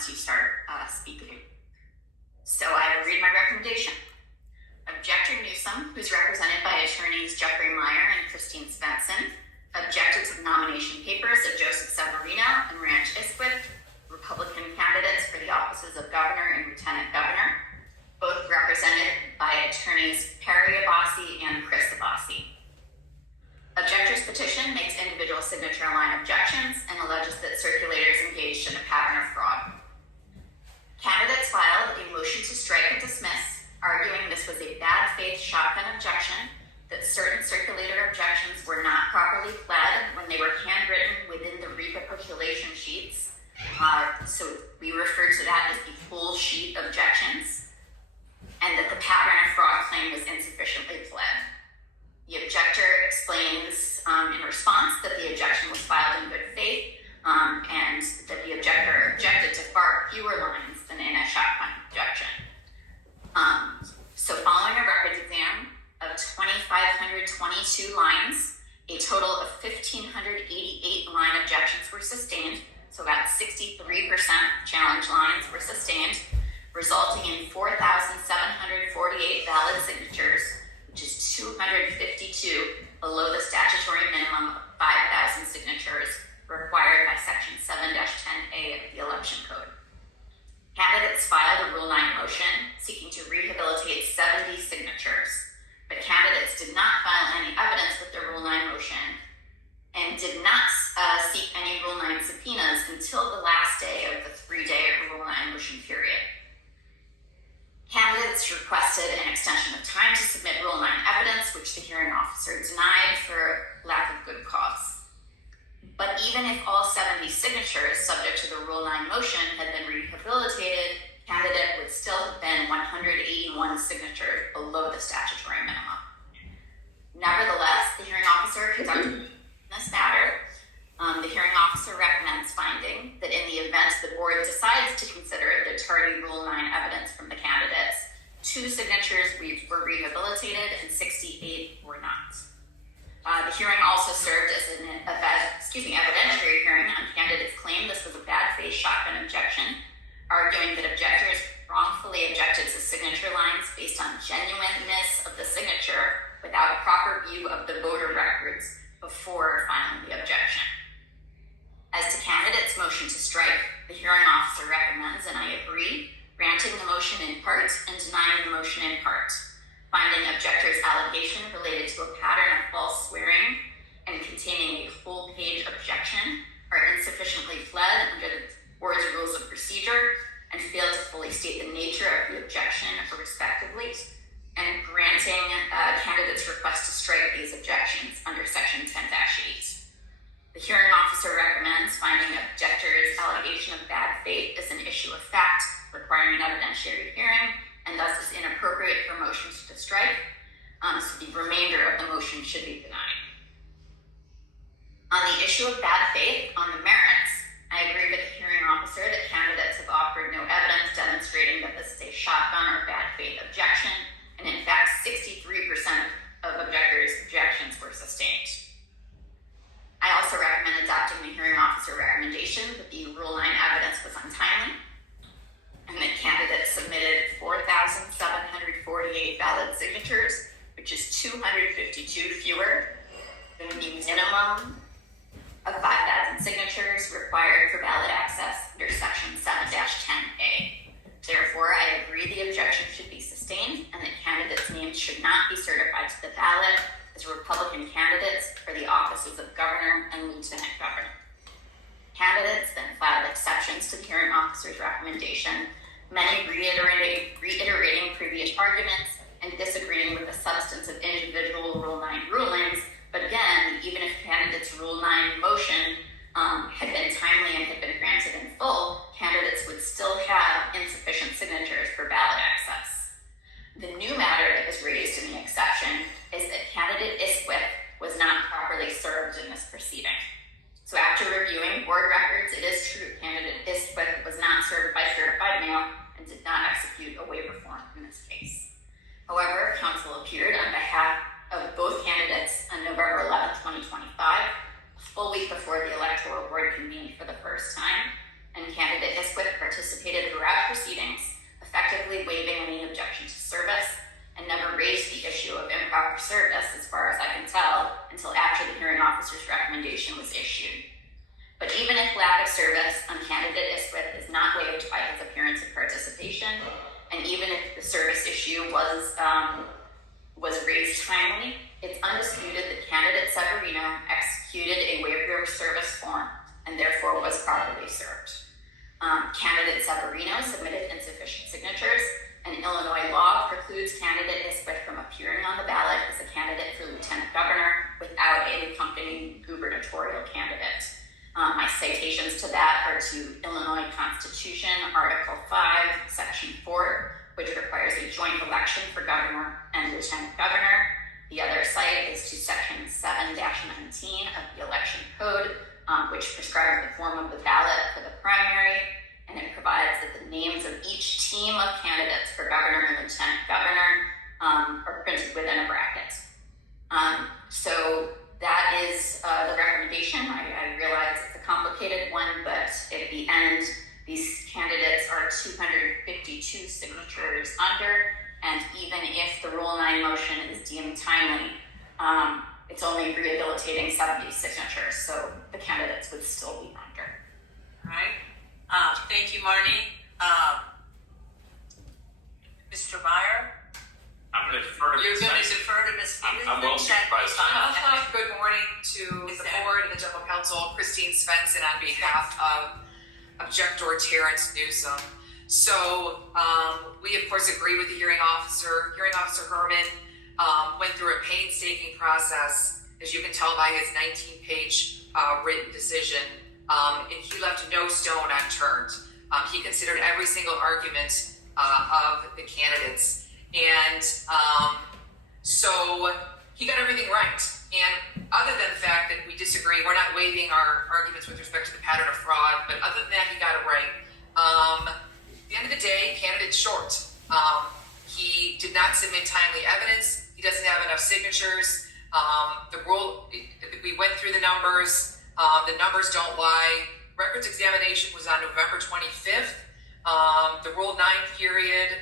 once you start speaking. So I will read my recommendation. Objector Newsome, who's represented by attorneys Jeffrey Meyer and Christine Svensson, objected to the nomination papers of Joseph Severino and Ranch Isquith, Republican candidates for the offices of governor and lieutenant governor, both represented by attorneys Perry Abbasi and Chris Abbasi. Objector's petition makes individual signature line objections and alleges that circulators engaged in a pattern of fraud. Candidates filed a motion to strike and dismiss, arguing this was a bad faith shotgun objection, that certain circulator objections were not properly pled when they were handwritten within the recapitulation sheets. So we refer to that as the full sheet objections, and that the pattern of fraud claim was insufficiently pled. The objector explains in response that the objection was filed in good faith, and that the objector objected to far fewer lines than in a shotgun objection. So following a records exam of 2,522 lines, a total of 1,588 line objections were sustained, so about 63% of challenge lines were sustained, resulting in 4,748 valid signatures, which is 252 below the statutory minimum of 5,000 signatures required by Section 7-10A of the Election Code. Candidates filed a Rule 9 motion seeking to rehabilitate 70 signatures, but candidates did not file any evidence with the Rule 9 motion and did not seek any Rule 9 subpoenas until the last day of the 3-day Rule 9 motion period. Candidates requested an extension of time to submit Rule 9 evidence, which the hearing officer denied for lack of good cause. But even if all 70 signatures subject to the Rule 9 motion had been rehabilitated, candidate would still have been 181 signatures below the statutory minimum. Nevertheless, the hearing officer conducted this matter. The hearing officer recommends finding that in the event the board decides to consider the tardy Rule 9 evidence from the candidates, 2 signatures were rehabilitated and 68 were not. The hearing also served as an evidentiary hearing on candidates' claim this was a bad faith shotgun objection, arguing that objectors wrongfully objected to signature lines based on genuineness of the signature without a proper view of the voter records before filing the objection. As to candidates' motion to strike, the hearing officer recommends, and I agree, granting the motion in part and denying the motion in part, finding objector's allegation related to a pattern of false swearing and containing a whole-page objection are insufficiently pled under the board's rules of procedure and fail to fully state the nature of the objection respectively, and granting candidates' request to strike these objections under Section 10-8. The hearing officer recommends finding objector's allegation of bad faith is an issue of fact requiring an evidentiary hearing, and thus is inappropriate for motions to strike, so the remainder of the motion should be denied. On the issue of bad faith, on the merits, I agree with the hearing officer that candidates have offered no evidence demonstrating that this is a shotgun or bad faith objection, and in fact, 63% of objectors' objections were sustained. I also recommend adopting the hearing officer recommendation that the Rule 9 evidence was untimely, and that candidates submitted 4,748 valid signatures, which is 252 fewer than the minimum of 5,000 signatures required for ballot access under Section 7-10A. Therefore, I agree the objection should be sustained and that candidates' names should not be certified to the ballot as Republican candidates for the offices of governor and lieutenant governor. Candidates then filed exceptions to the hearing officer's recommendation, many reiterating previous arguments and disagreeing with the substance of individual Rule 9 rulings. But again, even if candidates' Rule 9 motion had been timely and had been granted in full, candidates would still have insufficient signatures for ballot access. The new matter that was raised in the exception is that candidate Isquith was not properly served in this proceeding. So after reviewing board records, it is true candidate Isquith was not served by certified mail and did not execute a waiver form in this case. However, counsel appeared on behalf of both candidates on November 11, 2025, a full week before the electoral board convened for the first time, and candidate Isquith participated throughout proceedings, effectively waiving any objection to service, and never raised the issue of improper service, as far as I can tell, until after the hearing officer's recommendation was issued. But even if lack of service on candidate Isquith is not waived by his appearance and participation, and even if the service issue was raised timely, it's undisputed that candidate Severino executed a waiver of service form and therefore was properly served. Candidate Severino submitted insufficient signatures, and Illinois law precludes candidate Isquith from appearing on the ballot as a candidate for lieutenant governor without an accompanying gubernatorial candidate. My citations to that are to Illinois Constitution, Article 5, Section 4, which requires a joint election for governor and lieutenant governor. The other site is to Section 7-19 of the Election Code, which prescribes the form of the ballot for the primary, and it provides that the names of each team of candidates for governor and lieutenant governor are printed within a bracket. So that is the recommendation. I realize it's a complicated one, but at the end, these candidates are 252 signatures under, and even if the Rule 9 motion is deemed timely, it's only rehabilitating 70 signatures, so the candidates would still be under. All right. Thank you, Marnie. Mr. Meyer? I'm going to defer to You're going to defer to Ms. Stevens? I'm well, Mr. President. Good morning to the board and the general counsel, Christine Svensson, on behalf of Objector Terry Newsome. So we, of course, agree with the hearing officer. Hearing Officer Herman went through a painstaking process, as you can tell by his 19-page written decision, and he left no stone unturned. He considered every single argument of the candidates, and so he got everything right. And other than the fact that we disagree, we're not waiving our arguments with respect to the pattern of fraud, but other than that, he got it right. At the end of the day, candidate's short. He did not submit timely evidence. He doesn't have enough signatures. We went through the numbers. The numbers don't lie. Records examination was on November 25th. The Rule 9 period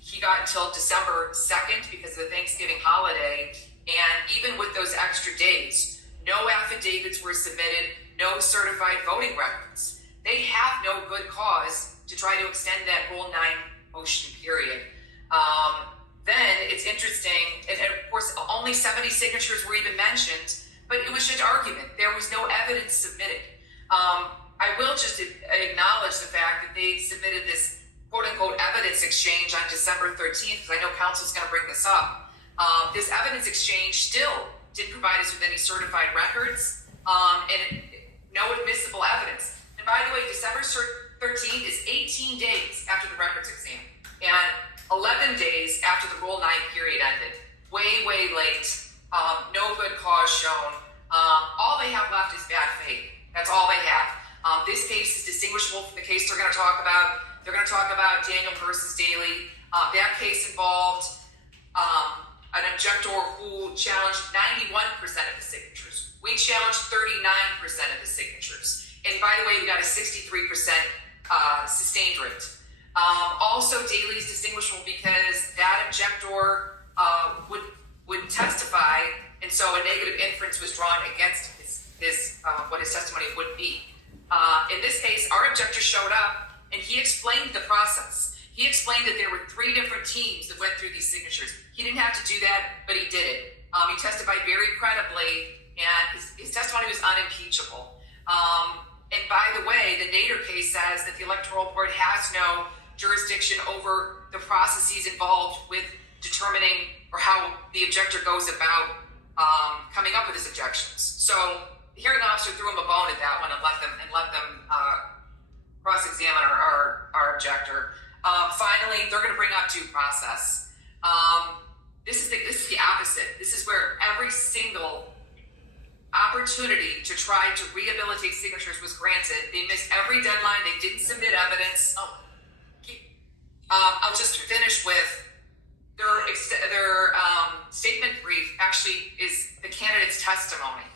he got until December 2nd because of the Thanksgiving holiday. And even with those extra days, no affidavits were submitted, no certified voting records. They have no good cause to try to extend that Rule 9 motion period. Then it's interesting, and of course, only 70 signatures were even mentioned, but it was just argument. There was no evidence submitted. I will just acknowledge the fact that they submitted this quote-unquote evidence exchange on December 13th, because I know counsel's going to bring this up. This evidence exchange still didn't provide us with any certified records and no admissible evidence. And by the way, December 13th is 18 days after the records exam and 11 days after the Rule 9 period ended. Way, way late. No good cause shown. All they have left is bad faith. That's all they have. This case is distinguishable from the case they're going to talk about. They're going to talk about Daniel versus Daly. That case involved an objector who challenged 91% of the signatures. We challenged 39% of the signatures. And by the way, we got a 63% sustained rate. Also, Daly is distinguishable because that objector would testify, and so a negative inference was drawn against his what his testimony would be. In this case, our objector showed up and he explained the process. He explained that there were 3 different teams that went through these signatures. He didn't have to do that, but he did it. He testified very credibly, and his testimony was unimpeachable. And by the way, the Nader case says that the Electoral Board has no jurisdiction over the processes involved with determining or how the objector goes about coming up with his objections. So the hearing officer threw him a bone at that one and let them cross-examine our objector. Finally, they're going to bring up due process. This is the opposite. This is where every single opportunity to try to rehabilitate signatures was granted. They missed every deadline. They didn't submit evidence. I'll just finish with their statement brief actually is the candidate's testimony.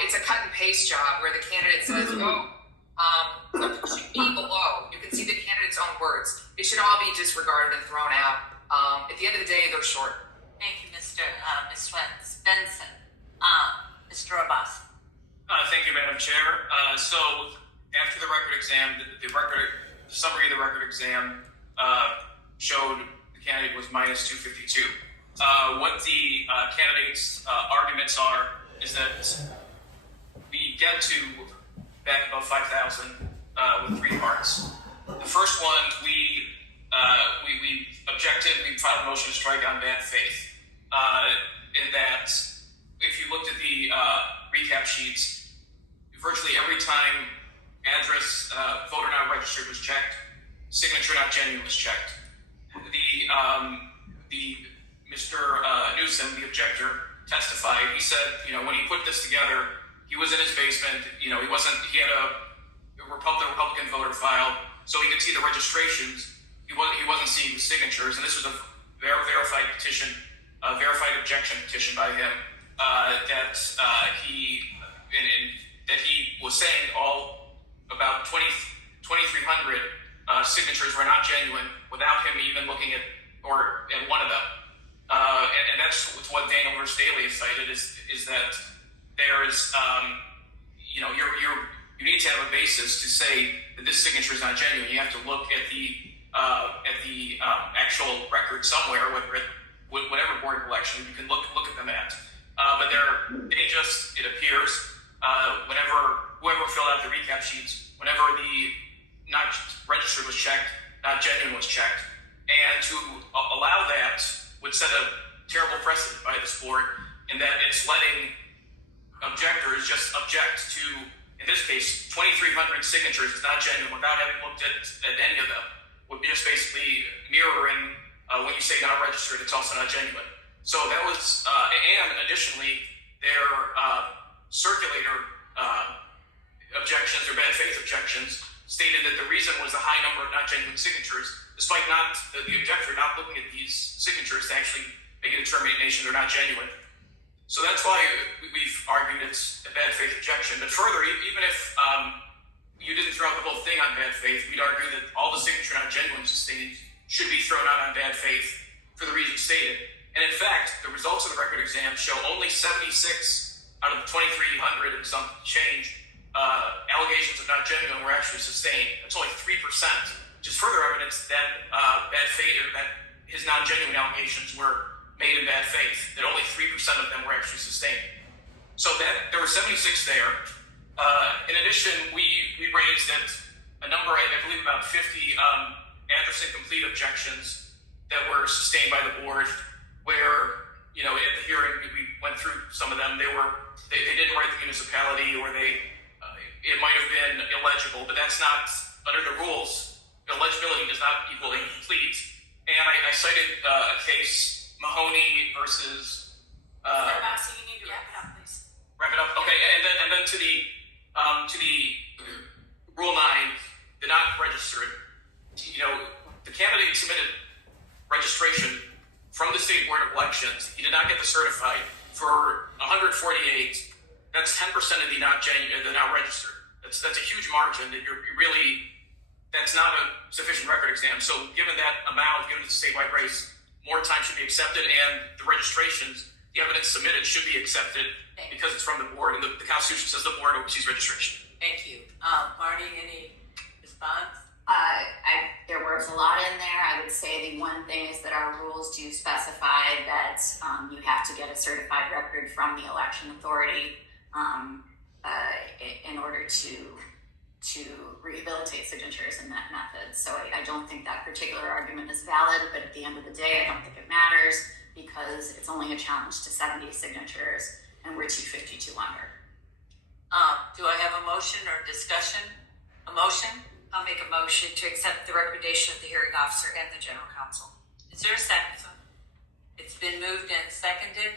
It's a cut and paste job where the candidate says, people should all be disregarded and thrown out. At the end of the day, they're short. Thank you, Ms. Svensson. Mr. Abbas. Thank you, Madam Chair. So after the record exam, the summary of the record exam showed the candidate was minus 252. What the candidate's arguments are is that we get to back above 5,000 with three parts. The first one, we objected, we filed a motion to strike on bad faith. In that, if you looked at the recap sheets, virtually every time address voter not registered was checked, signature not genuine was checked. The Mr. Newsome, the objector, testified. He said, when he put this together, he was in his basement. He had a Republican voter file, so he could see the registrations. He wasn't seeing the signatures, and this was a verified petition, a verified objection petition by him that he was saying all about 2,300 signatures were not genuine without him even looking at one of them. And that's what Daniel versus Daly has cited is that there is you need to have a basis to say that this signature is not genuine. You have to look at the actual record somewhere, whatever board of election you can look at them at. But it appears whoever filled out the recap sheets, whenever the not registered was checked, not genuine was checked, and to allow that would set a terrible precedent by this board in that it's letting objectors just object to, in this case, 2,300 signatures is not genuine without having looked at any of them, would be just basically mirroring when you say not registered, it's also not genuine. So that was, and additionally, their circulator objections or bad faith objections stated that the reason was the high number of not genuine signatures, despite the objector not looking at these signatures to actually make a determination they're not genuine. So that's why we've argued it's a bad faith objection. But further, even if you didn't throw out the whole thing on bad faith, we'd argue that all the signature not genuine sustained should be thrown out on bad faith for the reasons stated. And in fact, the results of the record exam show only 76 out of the 2,300 and some change allegations of not genuine were actually sustained. That's only 3%, which is further evidence that bad faith, or that his non-genuine allegations were made in bad faith, that only 3% of them were actually sustained. So that there were 76 there. In addition, we raised that a number, I believe about 50 address incomplete objections that were sustained by the board, where, at the hearing, we went through some of them. They didn't write the municipality, or it might have been illegible, but that's not, under the rules, illegibility does not equal incomplete. And I cited a case, Mahoney versus. Abbas, you need to wrap it up, please. Wrap it up. Okay, and then to the Rule 9, the not registered. The candidate submitted registration from the State Board of Elections. He did not get the certified for 148. That's 10% of the not genuine, the not registered. That's a huge margin that that's not a sufficient record exam. So given that amount, given the statewide race, more time should be accepted, and the registrations, the evidence submitted should be accepted because it's from the board, and the Constitution says the board oversees registration. Thank you. Marty, any response? There was a lot in there. I would say the one thing is that our rules do specify that you have to get a certified record from the election authority in order to rehabilitate signatures in that method. So I don't think that particular argument is valid, but at the end of the day, I don't think it matters because it's only a challenge to 70 signatures and we're 252 under. Do I have a motion or discussion? A motion? I'll make a motion to accept the recommendation of the hearing officer and the general counsel. Is there a second? It's been moved and seconded.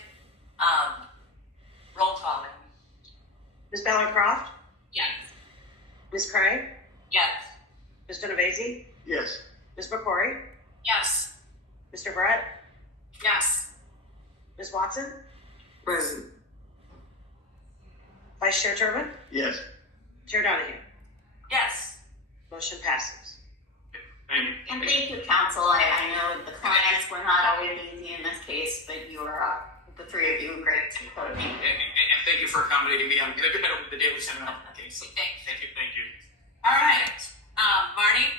Roll call. Ms. Ballard-Croft? Yes. Ms. Craig? Yes. Mr. Nevesi? Yes. Ms. McCory? Yes. Mr. Brett? Yes. Ms. Watson? Present. Vice Chair Turman? Yes. Chair Donahue? Yes. Motion passes. And thank you, counsel. I know the clients were not always easy in this case, but you were, the three of you, were great to quote me. And thank you for accommodating me. I'm going to be better with the daily seminar case. Thank you. Thank you. All right, Marnie,